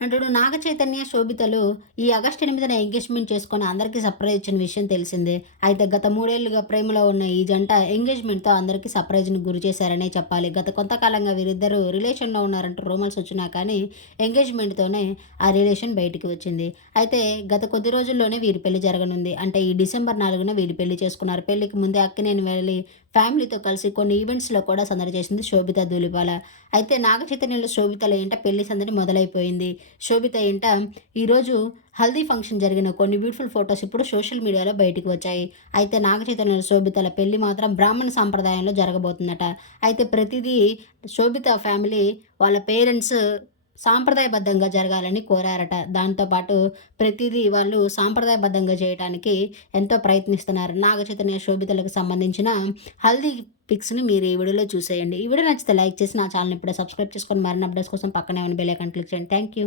నటుడు నాగ చైతన్య శోభితలు ఈ ఆగస్టు ఎనిమిదిన ఎంగేజ్మెంట్ చేసుకుని అందరికీ సర్ప్రైజ్ ఇచ్చిన విషయం తెలిసిందే. అయితే గత మూడేళ్ళుగా ప్రేమలో ఉన్న ఈ జంట ఎంగేజ్మెంట్తో అందరికీ సర్ప్రైజ్ని గురి చేశారనే చెప్పాలి. గత కొంతకాలంగా వీరిద్దరూ రిలేషన్లో ఉన్నారంటూ రూమర్స్ వచ్చినా కానీ ఎంగేజ్మెంట్తోనే ఆ రిలేషన్ బయటికి వచ్చింది. అయితే గత కొద్ది రోజుల్లోనే వీరి పెళ్ళి జరగనుంది. అంటే ఈ డిసెంబర్ నాలుగున వీరి పెళ్ళి చేసుకున్నారు. పెళ్ళికి ముందే అక్కినేని వెళ్ళి ఫ్యామిలీతో కలిసి కొన్ని ఈవెంట్స్లో కూడా సందడి చేసింది శోభిత ధూళిపాల అయితే నాగ చైతన్యంలో శోభితల ఇంట పెళ్ళి సందడి మొదలైపోయింది. శోభిత ఇంట ఈరోజు హల్దీ ఫంక్షన్ జరిగిన కొన్ని బ్యూటిఫుల్ ఫొటోస్ ఇప్పుడు సోషల్ మీడియాలో బయటికి వచ్చాయి. అయితే నాగ చైతన్య శోభితల పెళ్ళి మాత్రం బ్రాహ్మణ సాంప్రదాయంలో జరగబోతుందట. అయితే ప్రతిదీ శోభిత ఫ్యామిలీ వాళ్ళ పేరెంట్స్ సాంప్రదాయబద్ధంగా జరగాలని కోరారట. దాంతోపాటు ప్రతిదీ వాళ్ళు సాంప్రదాయబద్ధంగా చేయడానికి ఎంతో ప్రయత్నిస్తున్నారు. నాగచైతన్య శోభితలకు సంబంధించిన హల్దీ పిక్స్ని మీరు ఈ వీడియోలో చూసేయండి. ఈ వీడియో నచ్చితే లైక్ చేసి నా ఛానల్ ఇప్పుడే సబ్స్క్రైబ్ చేసుకొని మరిన్ని అప్డేట్స్ కోసం పక్కనే ఉన్న బెల్ ఐకాన్ క్లిక్ చేయండి. Thank you